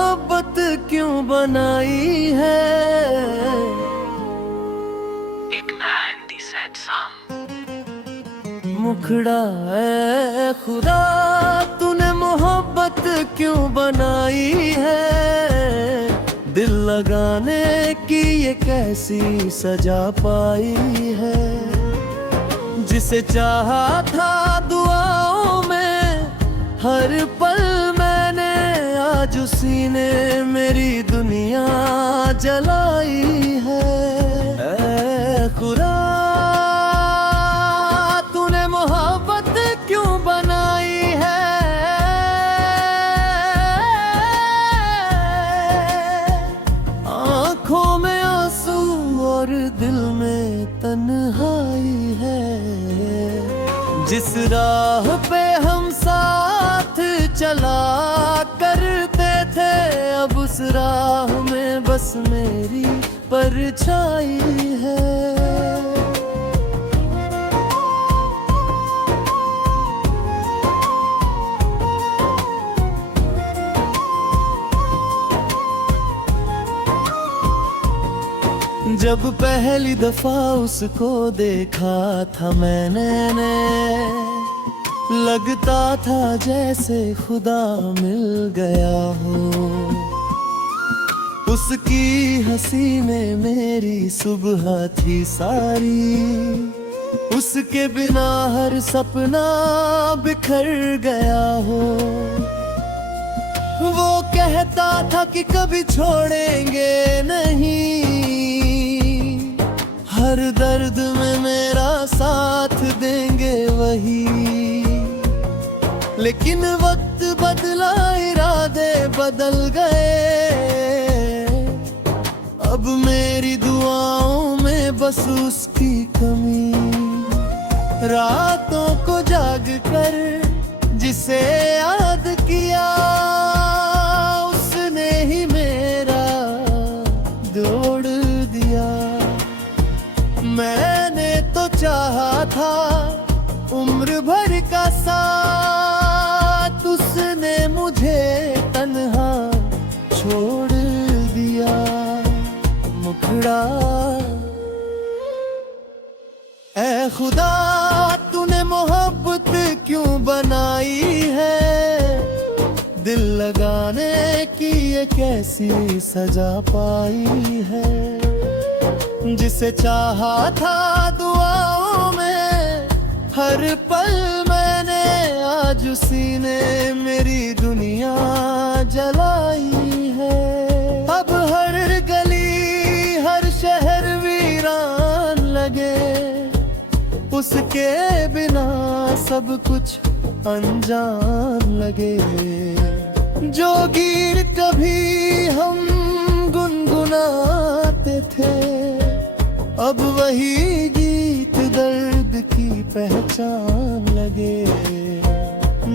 मोहब्बत क्यों बनाई है। एक हिंदी सैड सॉन्ग। मुखड़ा है खुदा तूने मोहब्बत क्यों बनाई है। दिल लगाने की ये कैसी सजा पाई है। जिसे चाहा था दुआओं में हर पल मैंने, आज उसी ने मेरी दुनिया जलाई है। ऐ खुदा तूने मोहब्बत क्यों बनाई है। आंखों में आंसू और दिल में तन्हाई है। जिस राह पे हम साथ चला करते थे, अब उस राह में बस मेरी परछाई है। जब पहली दफा उसको देखा था मैंने, लगता था जैसे खुदा मिल गया हूँ। उसकी हंसी में मेरी सुबह थी सारी, उसके बिना हर सपना बिखर गया हो। वो कहता था कि कभी छोड़ेंगे नहीं, हर दर्द में मेरा साथ देंगे वही। लेकिन वक्त बदला, इरादे बदल गए, अब मेरी दुआओं में बस उसकी कमी। रातों को जाग कर जिसे याद किया, उसने ही मेरा जोड़ दिया। मैंने तो चाहा था उम्र भर का साथ, उसने मुझे तन्हा छोड़ दिया। मुखड़ा ऐ खुदा तूने मोहब्बत क्यों बनाई है। दिल लगाने की ये कैसी सजा पाई है। जिसे चाहा था दुआओं में हर पल मैंने, आज उसी ने मेरी दुनिया जलाई है। अब हर गली हर शहर वीरान लगे, उसके बिना सब कुछ अनजान लगे। जो गीत कभी हम गुनगुनाते थे, अब वही गीत दर्द की पहचान लगे।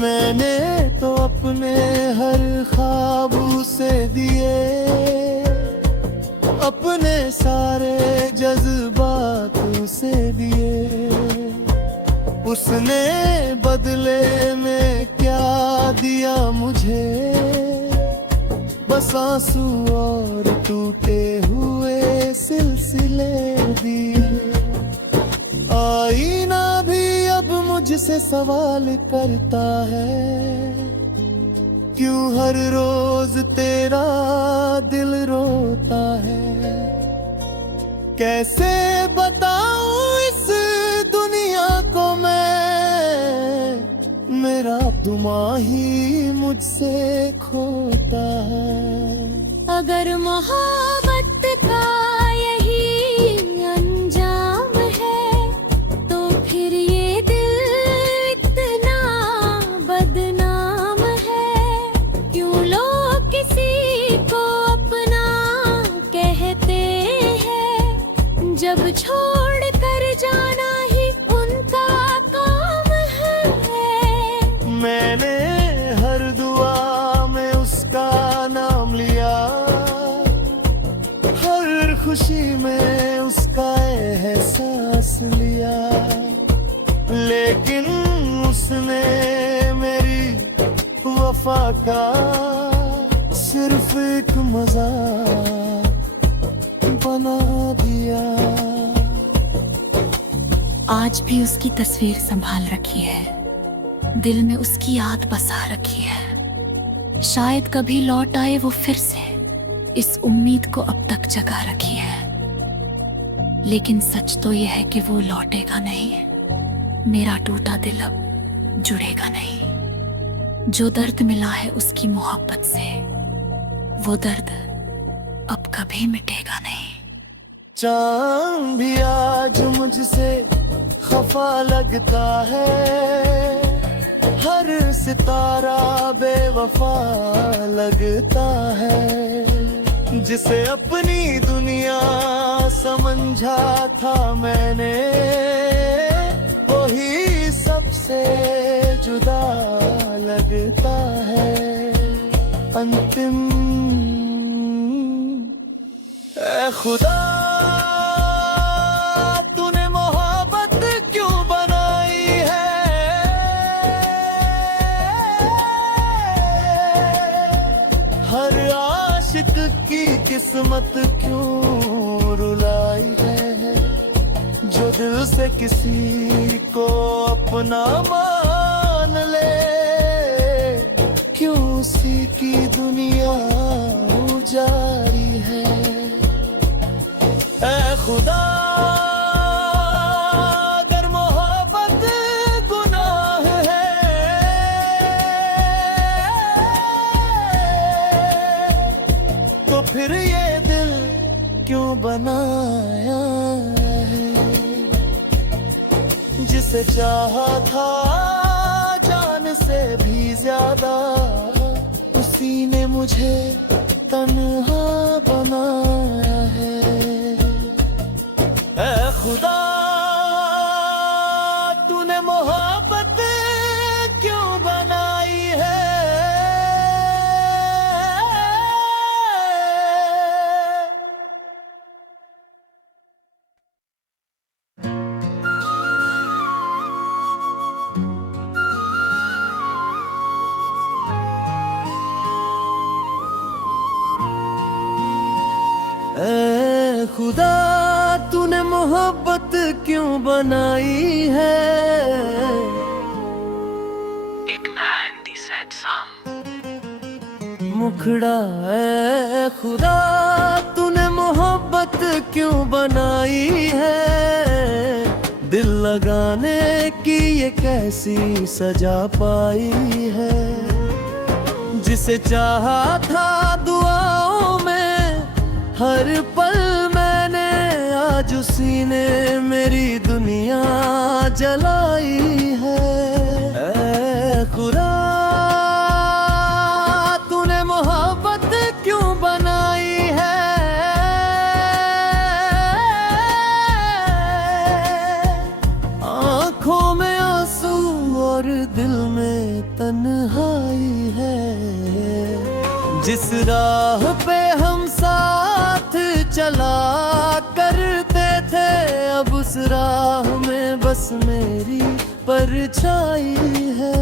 मैंने तो अपने हर ख्वाब उसे दिए, अपने सारे जज्बात उसे दिए। उसने बदले में क्या दिया मुझे, बस आंसू और टूटे हुए सिलसिले दिए। आईना भी अब मुझसे सवाल करता है, क्यों हर रोज तेरा दिल रोता है। कैसे बताऊं इस दुनिया को मैं, मेरा दुआ ही मुझसे खोता है। अगर मोहब्बत का यही अंजाम है, तो फिर ये दिल इतना बदनाम है। क्यों लोग किसी को अपना कहते हैं, जब छोड़ कर जाना ही उनका काम है। मैंने हर दुआ में उसका नाम लिया, हर खुशी में उसका एहसास लिया। लेकिन उसने मेरी वफा का सिर्फ एक मजाक बना दिया। आज भी उसकी तस्वीर संभाल रखी है, दिल में उसकी याद बसा रखी है। शायद कभी लौट आए वो फिर से, इस उम्मीद को अब तक जगा रखी है। लेकिन सच तो यह है कि वो लौटेगा नहीं, मेरा टूटा दिल अब जुड़ेगा नहीं। जो दर्द मिला है उसकी मोहब्बत से, वो दर्द अब कभी मिटेगा नहीं। चांद भी आज मुझसे खफा लगता है, हर सितारा बेवफा लगता है। जिसे अपनी दुनिया समझा था मैंने, वही सबसे जुदा लगता है। अंतिम ऐ खुदा तूने मोहब्बत क्यों बनाई है, हर आशिक की किस्मत क्यों रुलाई है। जो दिल से किसी को अपना मान ले, क्यों उसी की दुनिया उजारी है। ऐ खुदा अगर मोहब्बत गुनाह है, तो फिर ये दिल क्यों बनाया है। जिसे चाहा था जान से भी ज्यादा, उसी ने मुझे तन्हा बनाया है। ऐ खुदा तूने मोहब्बत क्यों बनाई है। ऐ खुदा तूने मोहब्बत क्यों बनाई है। एक हिंदी सैड सॉन्ग। मुखड़ा ऐ खुदा तूने मोहब्बत क्यों बनाई है। दिल लगाने की ये कैसी सजा पाई है। जिसे चाहा था दुआओं में हर पल मैंने, आज उसी ने मेरी दुनिया जलाई है। ऐ खुदा तूने मोहब्बत क्यों बनाई है। आंखों में आंसू और दिल में तन्हाई है। जिस राह पे हम साथ चला करते थे, अब उस राह में बस मेरी परछाई है।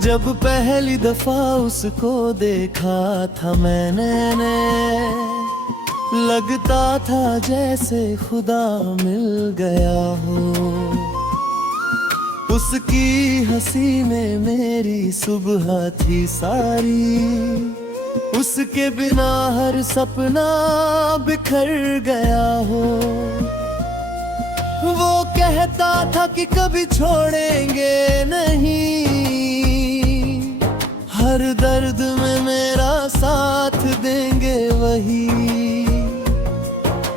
जब पहली दफा उसको देखा था मैंने, लगता था जैसे खुदा मिल गया हो। उसकी हंसी में मेरी सुबह थी सारी, उसके बिना हर सपना बिखर गया हो। वो कहता था कि कभी छोड़ेंगे नहीं, हर दर्द में मेरा साथ देंगे वही।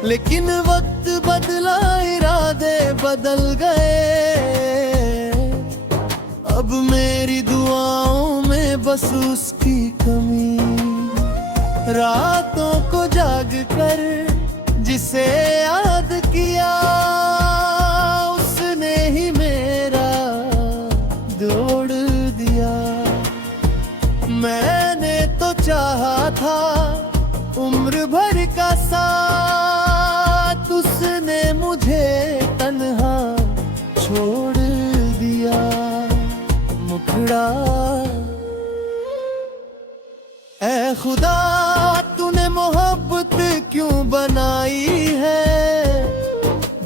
लेकिन वक्त बदला, इरादे बदल गए, अब मेरी दुआओं में बस उसकी कमी। रातों को जाग कर जिसे याद किया, उसने ही मेरा जोड़ दिया। मैंने तो चाहा था उम्र भर का साथ उसने मुझे तन्हा छोड़ दिया। मुखड़ा ऐ खुदा तूने मोहब्बत क्यों बनाई है,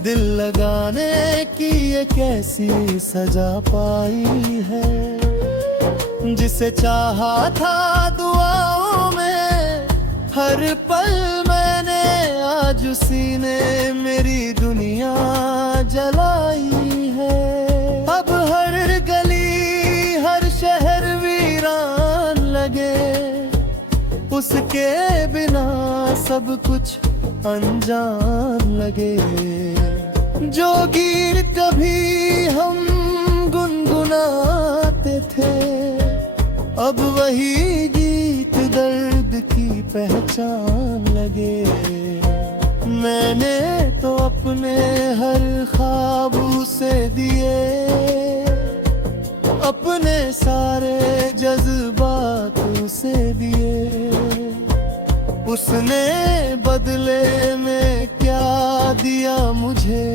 दिल लगाने की ये कैसी सजा पाई है। जिसे चाहा था दुआओं में हर पल मैंने, आज उसी ने मेरी दुनिया जलाई है। अब हर गली हर शहर वीरान लगे, उसके बिना सब कुछ अनजान लगे। जो गीत कभी हम गुनगुनाते थे, अब वही गीत दर्द की पहचान लगे। मैंने तो अपने हर ख्वाब उसे दिए, अपने सारे जज्बात उसे दिए। उसने बदले में क्या दिया मुझे,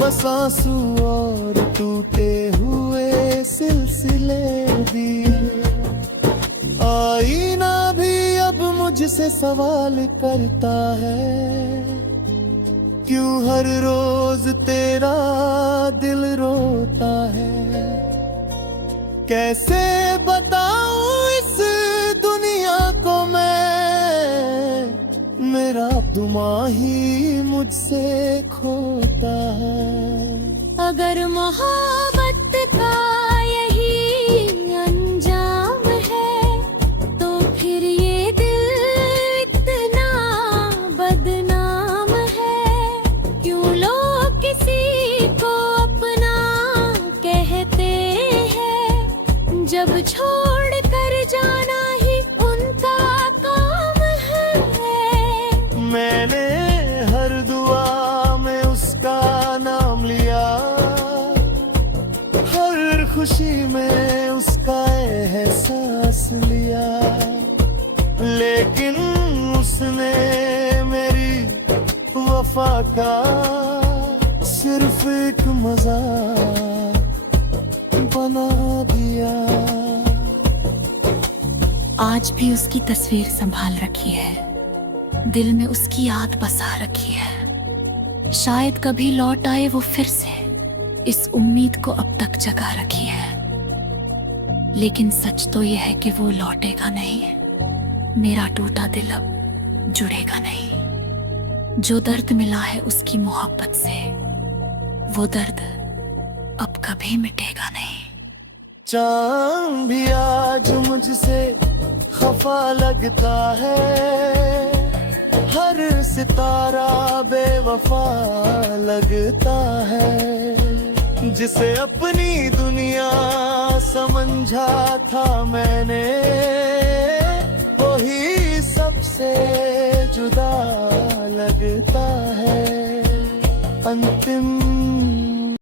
बस आंसू और टूटे हुए सिलसिले दिए। आईना भी अब मुझसे सवाल करता है, क्यों हर रोज तेरा दिल रोता है। कैसे बताऊं इस दुनिया को मैं, मेरा दुआ ही मुझसे खोता है। अगर मोहब्बत का यही अंजाम है, तो फिर ये दिल इतना बदनाम है। क्यों लोग किसी को अपना कहते हैं, जब छोड़ कर जाना ही उनका काम है। मैंने हर दुआ में उसका नाम लिया, हर खुशी में उसका एहसास लिया। लेकिन उसने मेरी वफा का सिर्फ एक मजाक बना दिया। आज भी उसकी तस्वीर संभाल रखी है, दिल में उसकी याद बसा रखी है। शायद कभी लौट आए वो फिर से, इस उम्मीद को अब तक जगा रखी है। लेकिन सच तो यह है कि वो लौटेगा नहीं, मेरा टूटा दिल अब जुड़ेगा नहीं। जो दर्द मिला है उसकी मोहब्बत से, वो दर्द अब कभी मिटेगा नहीं। चांद भी आज मुझसे खफा लगता है, हर सितारा बेवफा लगता है। जिसे अपनी दुनिया समझा था मैंने, वही सबसे